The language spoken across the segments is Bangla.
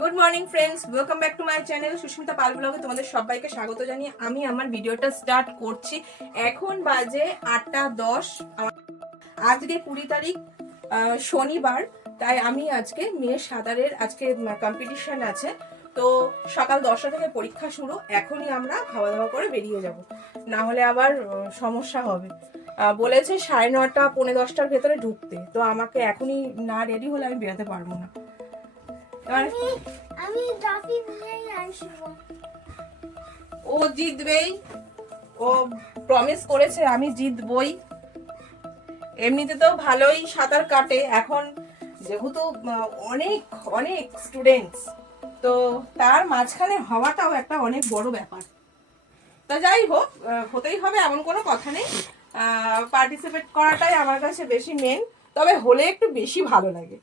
Good morning friends, welcome back to my channel Susmita Pal ব্লগে তোমাদের সবাইকে স্বাগত জানিয়ে আমি আমার ভিডিওটা স্টার্ট করছি। এখন বাজে 8:10। আজকে 20 তারিখ শনিবার। তাই আমি আজকে মেয়ের সাঁতারের আজকে কম্পিটিশন আছে, তো সকাল 10টা থেকে পরীক্ষা শুরু। এখনই আমরা খাওয়া দাওয়া করে বেরিয়ে যাব, না হলে আবার সমস্যা হবে। বলেছে 9:30 পৌনে 10টার ভেতরে ঢুকতে, তো আমাকে এখনই না রেডি হলে আমি বেরোতে পারবো না। আমি ট্রফি নিয়ে আসবো। ও জিতবেই, ও প্রমিস করেছে আমি জিতবই। এমনিতে তো ভালোই সাঁতার কাটে, এখন যেহেতু অনেক অনেক স্টুডেন্টস, তো তার মাঝখানে হওয়াটাও একটা অনেক বড় ব্যাপার। তা যাই হোক, হতেই হবে এমন কোনো কথা নেই। পার্টিসিপেট করাটাই আমার কাছে বেশি মেন, তবে হলে একটু বেশি ভালো লাগে।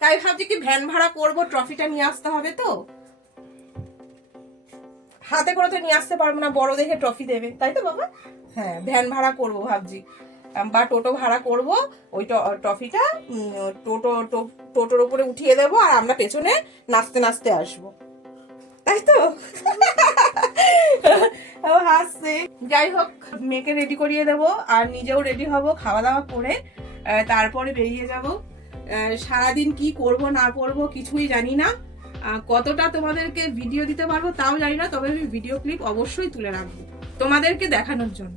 তাই ভাবছি কি ভ্যান ভাড়া করবো, ট্রফিটা নিয়ে আসতে হবে, তো হাতে করে তো নিয়ে আসতে পারবো না, বড় দেখে ট্রফি দেবে, তাই তো বাবা? হ্যাঁ, ভ্যান ভাড়া করবো ভাবছি, বা টোটো ভাড়া করব। ওই ট্রফিটা টোটোর উপরে উঠিয়ে দেবো, আর আমরা পেছনে নাচতে নাচতে আসবো, তাই তো? ও হাসছে। যাই হোক, মেয়েকে রেডি করিয়ে দেবো আর নিজেও রেডি হব, খাওয়া দাওয়া করে তারপরে বেরিয়ে যাব। সারাদিন কি করব না করব কিছুই জানি না, কতটা তোমাদেরকে ভিডিও দিতে পারবো তাও জানি না, তবে আমি ভিডিও ক্লিপ অবশ্যই তুলে রাখবো তোমাদেরকে দেখানোর জন্য।